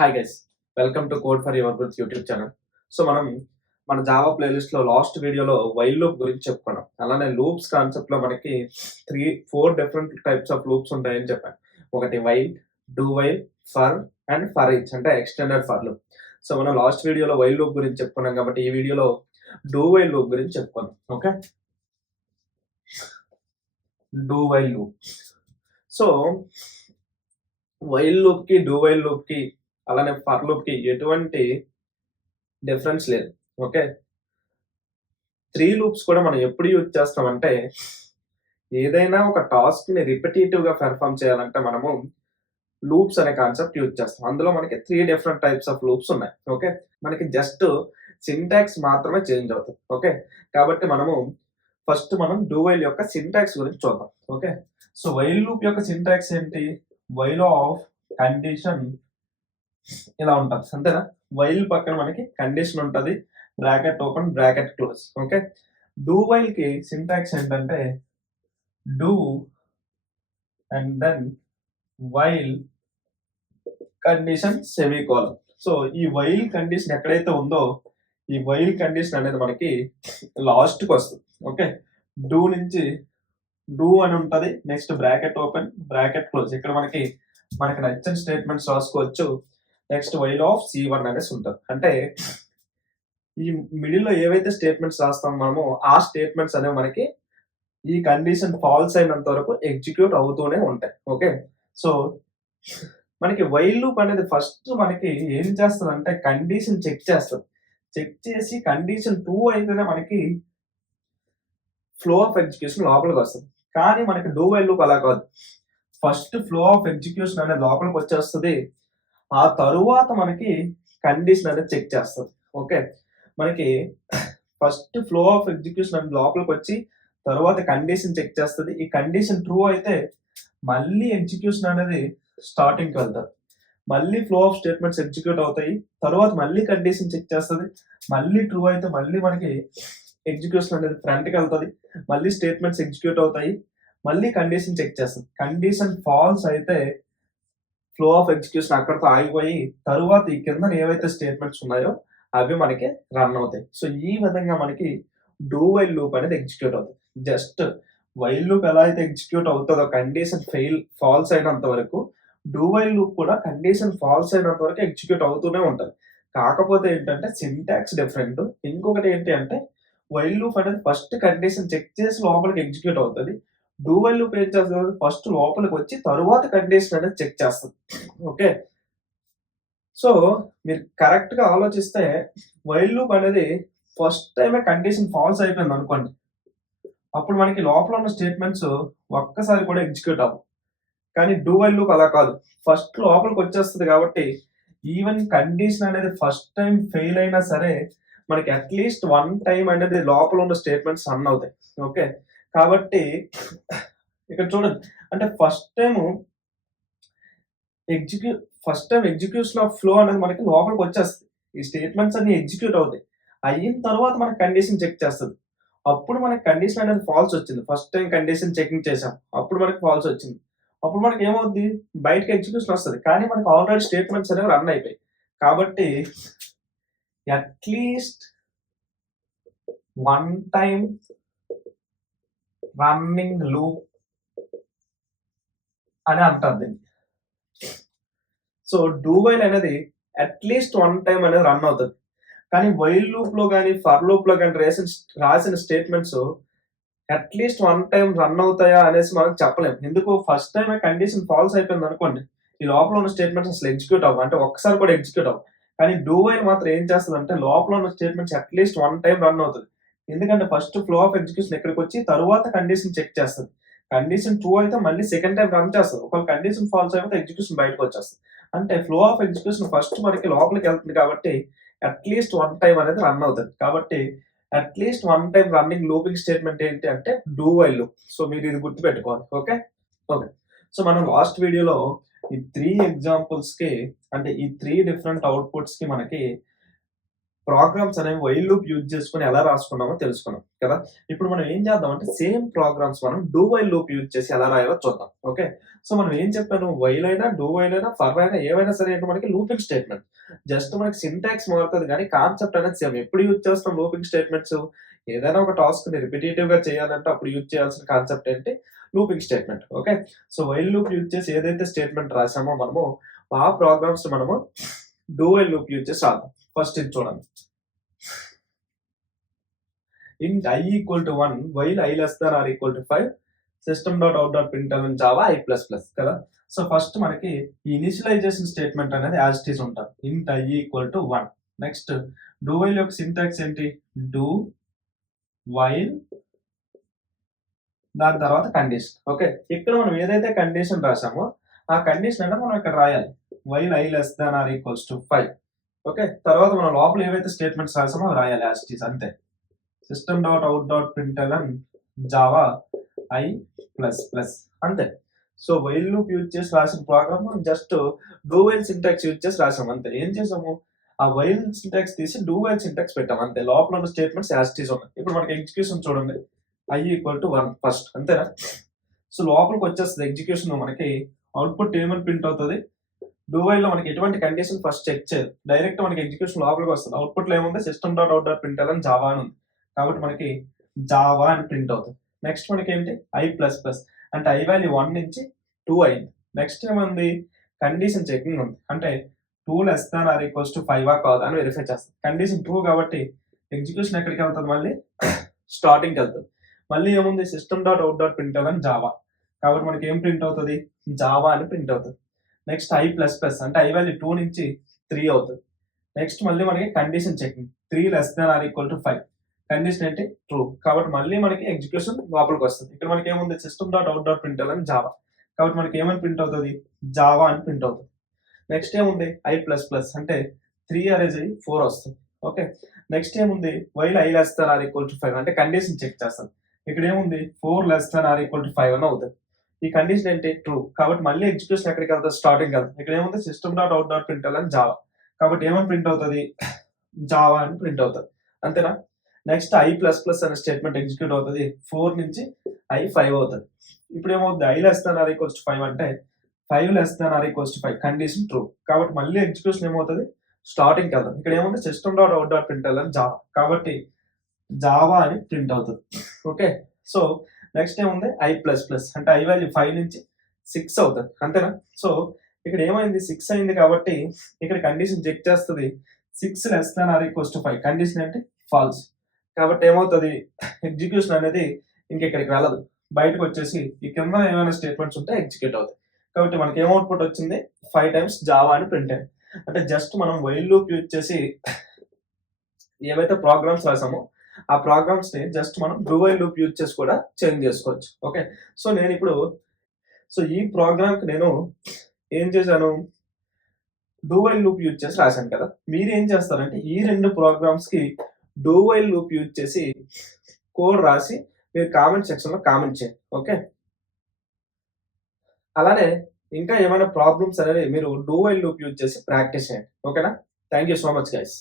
Hi guys, welcome to code for your growth YouTube channel. So మనం మన Java playlist లో last వీడియోలో while loop గురించి చెప్పుకున్నాం. అలానే లూప్స్ కాన్సెప్ట్ లో మనకి 4 డిఫరెంట్ టైప్స్ ఆఫ్ లూప్స్ ఉంటాయని చెప్పాను. ఒకటి while, do while, for and for each అంటే ఎక్స్టెండెడ్ ఫర్ లూప్. సో మనం లాస్ట్ వీడియోలో వైల్ లూప్ గురించి చెప్పుకున్నాం కాబట్టి ఈ వీడియోలో డూ వైల్ లూప్ గురించి చెప్పుకున్నాం. Okay, do while loop. So while loop కి డూ వైల్ లూప్ కి అలానే ఫర్ లూప్ కి ఎటువంటి డిఫరెన్స్ లేదు. ఓకే, 3 లూప్స్ కూడా మనం ఎప్పుడు యూజ్ చేస్తామంటే ఏదైనా ఒక టాస్క్ ని రిపిటేటివ్ గా పెర్ఫామ్ చేయాలంటే మనము లూప్స్ అనే కాన్సెప్ట్ యూజ్ చేస్తాం. అందులో మనకి 3 డిఫరెంట్ టైప్స్ ఆఫ్ లూప్స్ ఉన్నాయి. ఓకే, మనకి జస్ట్ సింటాక్స్ మాత్రమే చేంజ్ అవుతుంది. ఓకే, కాబట్టి మనం డూ వైల్ యొక్క సింటాక్స్ గురించి చూద్దాం. ఓకే, సో వైల్ లూప్ యొక్క సింటాక్స్ ఏంటి? వైల్ ఆఫ్ కండిషన్ ఇలా ఉంటుంది, అంతేనా? వైల్ పక్కన మనకి కండిషన్ ఉంటుంది, bracket open bracket close. Okay, do while కి సింటాక్స్ ఏంటంటే do and then while condition semicolon. So ఈ వైల్ కండిషన్ ఎక్కడైతే ఉందో ఈ వైల్ కండిషన్ అనేది మనకి లాస్ట్ కి వస్తుంది. ఓకే, డూ నుంచి డూ అని ఉంటది, next bracket open bracket close. ఇక్కడ మనకి నచ్చిన స్టేట్మెంట్స్ రాసుకోవచ్చు. నెక్స్ట్ వైల్ ఆఫ్ C1 అనేసి ఉంటుంది. అంటే ఈ మిడిల్ లో ఏవైతే స్టేట్మెంట్స్ రాస్తాం మనము ఆ స్టేట్మెంట్స్ అనేవి మనకి ఈ కండిషన్ ఫాల్స్ అయినంత వరకు ఎగ్జిక్యూట్ అవుతూనే ఉంటాయి. ఓకే, సో మనకి వైల్ లూప్ అనేది ఫస్ట్ మనకి ఏం చేస్తుంది అంటే కండిషన్ చెక్ చేస్తుంది. చెక్ చేసి కండిషన్ 2 అయితేనే మనకి ఫ్లో ఆఫ్ ఎగ్జిక్యూషన్ లోపలికి వస్తుంది. కానీ మనకి డూ వైల్ లూప్ అలా కాదు. ఫస్ట్ ఫ్లో ఆఫ్ ఎగ్జిక్యూషన్ అనేది లోపలికి వచ్చేస్తుంది, ఆ తరువాత మనకి కండిషన్ అనేది చెక్ చేస్తుంది. ఓకే, మనకి ఫస్ట్ ఫ్లో ఆఫ్ ఎగ్జిక్యూషన్ అనేది లోపలికి వచ్చి తర్వాత కండిషన్ చెక్ చేస్తుంది. ఈ కండిషన్ ట్రూ అయితే మళ్ళీ ఎగ్జిక్యూషన్ అనేది స్టార్టింగ్కి వెళ్తుంది, మళ్ళీ ఫ్లో ఆఫ్ స్టేట్మెంట్స్ ఎగ్జిక్యూట్ అవుతాయి, తర్వాత మళ్ళీ కండిషన్ చెక్ చేస్తుంది, మళ్ళీ ట్రూ అయితే మళ్ళీ మనకి ఎగ్జిక్యూషన్ అనేది ఫ్రంట్కి వెళ్తుంది, మళ్ళీ స్టేట్మెంట్స్ ఎగ్జిక్యూట్ అవుతాయి, మళ్ళీ కండిషన్ చెక్ చేస్తుంది. కండిషన్ ఫాల్స్ అయితే ఫ్లో ఆఫ్ ఎగ్జిక్యూషన్ అక్కడితో ఆగిపోయి తరువాత ఈ కింద ఏవైతే స్టేట్మెంట్స్ ఉన్నాయో అవి మనకి రన్ అవుతాయి. సో ఈ విధంగా మనకి డూ వైల్ లూప్ అనేది ఎగ్జిక్యూట్ అవుతుంది. జస్ట్ వైల్ లూప్ ఎలా అయితే ఎగ్జిక్యూట్ అవుతుందో కండిషన్ ఫాల్స్ అయినంత వరకు డూ వైల్ లూప్ కూడా కండిషన్ ఫాల్స్ అయినంత వరకు ఎగ్జిక్యూట్ అవుతూనే ఉంటుంది. కాకపోతే ఏంటంటే సింటాక్స్ డిఫరెంట్. ఇంకొకటి ఏంటి అంటే వైల్ లూప్ అనేది ఫస్ట్ కండిషన్ చెక్ చేసి లోపలికి ఎగ్జిక్యూట్ అవుతుంది. డూ వైల్ లూప్ ఏం చేస్తుంది? ఫస్ట్ లోపలికి వచ్చి తరువాత కండిషన్ అనేది చెక్ చేస్తుంది. ఓకే, సో మీరు కరెక్ట్ గా ఆలోచిస్తే వైల్ లూప్ అనేది ఫస్ట్ టైమే కండిషన్ ఫాల్స్ అయిపోయింది అనుకోండి, అప్పుడు మనకి లోపల ఉన్న స్టేట్మెంట్స్ ఒక్కసారి కూడా ఎగ్జిక్యూట్ అవ్వవు. కానీ డూ వైల్ లూప్ అలా కాదు, ఫస్ట్ లోపలికి వచ్చేస్తుంది కాబట్టి ఈవెన్ కండిషన్ అనేది ఫస్ట్ టైం ఫెయిల్ అయినా సరే మనకి అట్లీస్ట్ 1 టైం అనేది లోపల ఉన్న స్టేట్మెంట్స్ రన్ అవుతాయి. ఓకే, కాబట్టి ఇక్కడ చూడండి, అంటే first time execution of flow అనేది మనకి లోపలికి వచ్చేస్తుంది, ఈ స్టేట్మెంట్స్ అన్ని ఎగ్జిక్యూట్ అవుతాయి. అయిన తర్వాత మనకి కండిషన్ చెక్ చేస్తుంది, అప్పుడు మనకి కండిషన్ అనేది ఫాల్స్ వచ్చింది. ఫస్ట్ టైం కండిషన్ చెకింగ్ చేసాం, అప్పుడు మనకి ఫాల్స్ వచ్చింది, అప్పుడు మనకి ఏమవుద్ది? బయటకి ఎగ్జిక్యూషన్ వస్తుంది, కానీ మనకి ఆల్రెడీ స్టేట్మెంట్స్ అనేవి రన్ అయిపోయి. కాబట్టి అట్లీస్ట్ 1 టైం రన్నింగ్ లూప్ అని అంటారు దీన్ని. సో డూ వైల్ అనేది అట్లీస్ట్ 1 టైం అనేది రన్ అవుతుంది. కానీ వైల్ లూప్ లో కానీ ఫర్ లూప్ లో కానీ రాసిన స్టేట్మెంట్స్ అట్లీస్ట్ 1 టైం రన్ అవుతాయా అనేసి మనం చెప్పలేము. ఎందుకు? ఫస్ట్ టైం కండిషన్ ఫాల్స్ అయిపోయింది అనుకోండి, ఈ లోపల ఉన్న స్టేట్మెంట్స్ అసలు ఎగ్జిక్యూట్ అవ్వవు, అంటే ఒక్కసారి కూడా ఎగ్జిక్యూట్ అవ్వవు. కానీ డూ వైల్ మాత్రం ఏం చేస్తుంది అంటే లోపల ఉన్న స్టేట్మెంట్స్ అట్లీస్ట్ 1 టైం రన్ అవుతుంది. ఎందుకంటే ఫస్ట్ ఫ్లో ఆఫ్ ఎగ్జిక్యూషన్ ఇక్కడికి వచ్చి తరువాత కండిషన్ చెక్ చేస్తుంది. కండిషన్ ట్రూ అయితే మళ్ళీ సెకండ్ టైం రన్ చేస్తుంది, ఒకవేళ కండిషన్ ఫాల్స్ అయిపోతే ఎగ్జిక్యూషన్ బయటకు వచ్చేస్తుంది. అంటే ఫ్లో ఆఫ్ ఎగ్జిక్యూషన్ ఫస్ట్ మనకి లోపలికి వెళ్తుంది కాబట్టి అట్లీస్ట్ 1 టైం అనేది రన్ అవుతుంది. కాబట్టి at least 1 time running looping statement ఏంటి అంటే డూ వైల్ లూప్. సో మీరు ఇది గుర్తుపెట్టుకోవాలి. ఓకే, సో మనం లాస్ట్ వీడియోలో ఈ 3 ఎగ్జాంపుల్స్ కి అంటే ఈ 3 డిఫరెంట్ అవుట్పుట్స్ కి మనకి ప్రోగ్రామ్స్ అనేవి వైల్ లూప్ యూజ్ చేసుకొని ఎలా రాసుకున్నామో తెలుసుకున్నాం కదా. ఇప్పుడు మనం ఏం చేద్దామంటే సేమ్ ప్రోగ్రామ్స్ మనం డూ వైల్ లూప్ యూజ్ చేసి ఎలా రాయాలో చూద్దాం. ఓకే, సో మనం ఏం చెప్పాను, వైల్ అయినా డూ వైల్ అయినా ఫర్ అయినా ఏవైనా సరే ఏంటి మనకి లూపింగ్ స్టేట్మెంట్. జస్ట్ మనకి సింటాక్స్ మారుతుంది కానీ కాన్సెప్ట్ అనేది సేమ్. ఎప్పుడు యూజ్ చేస్తాం లూపింగ్ స్టేట్మెంట్స్? ఏదైనా ఒక టాస్క్ ని రిపిటేటివ్ గా చేయాలంటే అప్పుడు యూజ్ చేయాల్సిన కాన్సెప్ట్ ఏంటి? Looping statement. Okay, so while loop use చేసి ఏదైతే స్టేట్మెంట్ రాసామో మనము ఆ ప్రోగ్రామ్స్ మనము డూ వైల్ లూప్ యూజ్ చేసి రాద్దాం. ఫస్ట్ ఇది చూడండి, int I equal to 1 while I less than or equal to 5 system.out.println Java I++ కదా. సో ఫస్ట్ మనకి ఇనిషియలైజేషన్ స్టేట్మెంట్ అనేది యాజ్ ఇట్ ఈస్ ఉంటుంది, int I equal to 1. Next do while యొక్క syntax ఏంటి? డూ వైల్ దాని తర్వాత condition. Okay, ఇక్కడ మనం ఏదైతే కండిషన్ రాసామో ఆ కండిషన్ అంటే మనం ఇక్కడ రాయాలి while I less than or equals to 5. Okay, తర్వాత మనం లోపల ఏవైతే స్టేట్మెంట్స్ రాసామో అవి రాయాలి యాజ్ ఇట్ ఈస్ అంతే. system.out.println Java I++ అంతే. సో వైల్ లూప్ యూజ్ చేసి రాసిన ప్రోగ్రామ్ మనం just do while syntax use చేసి రాసాం అంతే. ఏం చేసాము, ఆ వైల్ సింటాక్స్ తీసి డూ వైల్ సింటాక్స్ పెట్టాం అంతే. లోపల ఉన్న స్టేట్మెంట్స్ యాజ్ ఇట్ ఈస్ ఉన్నాయి. ఇప్పుడు మనకి ఎగ్జిక్యూషన్ చూడండి, I equal to 1 ఫస్ట్ అంతేనా. సో లోపలికి వచ్చేస్తుంది ఎగ్జిక్యూషన్, మనకి అవుట్పుట్ ఏమని ప్రింట్ అవుతుంది. డూ వైల్ లో మనకి ఎటువంటి కండిషన్ ఫస్ట్ చెక్ చేయదు, డైరెక్ట్ మనకి ఎగ్జిక్యూషన్ లోపలికి వస్తుంది. అవుట్పుట్ లో ఏముంది, system.out.println Java అని ఉంది కాబట్టి మనకి జావా అని ప్రింట్ అవుతుంది. నెక్స్ట్ మనకి ఏంటి, I++ అంటే I వాల్యూ 1 నుంచి 2 అయింది. నెక్స్ట్ ఏముంది, కండిషన్ చెకింగ్ ఉంది, అంటే 2 less than or equals to 5 కాదు అని వెరిఫై చేస్తాం. కండిషన్ ట్రూ కాబట్టి ఎగ్జిక్యూషన్ ఎక్కడికి వెళ్తుంది, మళ్ళీ స్టార్టింగ్కి వెళ్తుంది. మళ్ళీ ఏముంది, system.out.println Java కాబట్టి మనకి ఏం ప్రింట్ అవుతుంది, జావా అని ప్రింట్ అవుతుంది. నెక్స్ట్ I++ అంటే I వాల్యూ 2 నుంచి 3 అవుతుంది. నెక్స్ట్ మళ్ళీ మనకి condition checking 3 less than or equal to 5, condition ఏంటి, ట్రూ కాబట్టి మళ్ళీ మనకి ఎగ్జిక్యూషన్ లోపలికి వస్తుంది. ఇక్కడ మనకి ఏముంది, system.out.println Java కాబట్టి మనకి ఏమని ప్రింట్ అవుతుంది, జావా అని ప్రింట్ అవుతుంది. నెక్స్ట్ ఏముంది, I++ అంటే 3 అరేజ్ అయ్యి 4 వస్తుంది. ఓకే, నెక్స్ట్ ఏముంది, while I less than or equal to 5 అంటే కండిషన్ చెక్ చేస్తాను. ఇక్కడ ఏముంది, 4 less than or equal to 5 అని అవుతుంది. ఈ కండిషన్ ఏంటి, ట్రూ కాబట్టి మళ్ళీ ఎగ్జిక్యూషన్ ఎక్కడికి వెళ్తుంది, స్టార్టింగ్ వెళ్తుంది. ఇక్కడ ఏముంది, system.out.println Java కాబట్టి ఏమని ప్రింట్ అవుతుంది, జావా అని ప్రింట్ అవుతుంది అంతేనా. నెక్స్ట్ I++ అనే స్టేట్మెంట్ ఎగ్జిక్యూట్ అవుతుంది, 4 నుంచి I 5 అవుతుంది. ఇప్పుడు ఏమవుతుంది, I less than or equals to 5 అంటే 5 less than or equals to 5 condition true కాబట్టి మళ్ళీ ఎగ్జిక్యూషన్ ఏమవుతుంది, స్టార్టింగ్కి వెళ్తాం. ఇక్కడ ఏముంది, system.out.println Java కాబట్టి జావా అని ప్రింట్ అవుతుంది. ఓకే, సో నెక్స్ట్ ఏముంది, I++ అంటే I వాల్యూ 5 నుంచి 6 అవుతుంది అంతేనా. సో ఇక్కడ ఏమైంది, 6 అయింది కాబట్టి ఇక్కడ కండిషన్ చెక్ చేస్తుంది, 6 less than or equals to 5 condition అంటే ఫాల్స్ కాబట్టి ఏమవుతుంది, ఎగ్జిక్యూషన్ అనేది ఇంకెక్కడికి వెళ్ళదు, బయటకు వచ్చేసి ఈ కింద ఏమైనా స్టేట్మెంట్స్ ఉంటే ఎగ్జిక్యూట్ అవుతాయి. కాబట్టి మనకి ఏం అవుట్పుట్ వచ్చింది, 5 times జావా అని ప్రింట్ అయింది. అంటే జస్ట్ మనం వైల్ లూప్ యూజ్ చేసి ఏవైతే ప్రోగ్రామ్స్ రాసామో ఆ ప్రోగ్రామ్స్ ని జస్ట్ మనం డూ వైల్ లూప్ యూజ్ చేసి కూడా చేంజ్ చేసుకోవచ్చు. ఓకే, సో నేను ఇప్పుడు ఈ ప్రోగ్రామ్ కి నేను ఏం చేశాను, డూ వైల్ లూప్ యూజ్ చేసి రాశాను కదా. మీరు ఏం చేస్తారంటే ఈ రెండు ప్రోగ్రామ్స్ కి డూ వైల్ లూప్ యూజ్ చేసి కోడ్ రాసి మీరు కామెంట్ సెక్షన్ లో కామెంట్ చేయండి. ఓకే, అలానే ఇంకా ఏమైనా ప్రాబ్లమ్స్ అనేవి మీరు డూ వైల్ లూప్ యూజ్ చేసి ప్రాక్టీస్ చేయండి. ఓకేనా, thank you so much guys.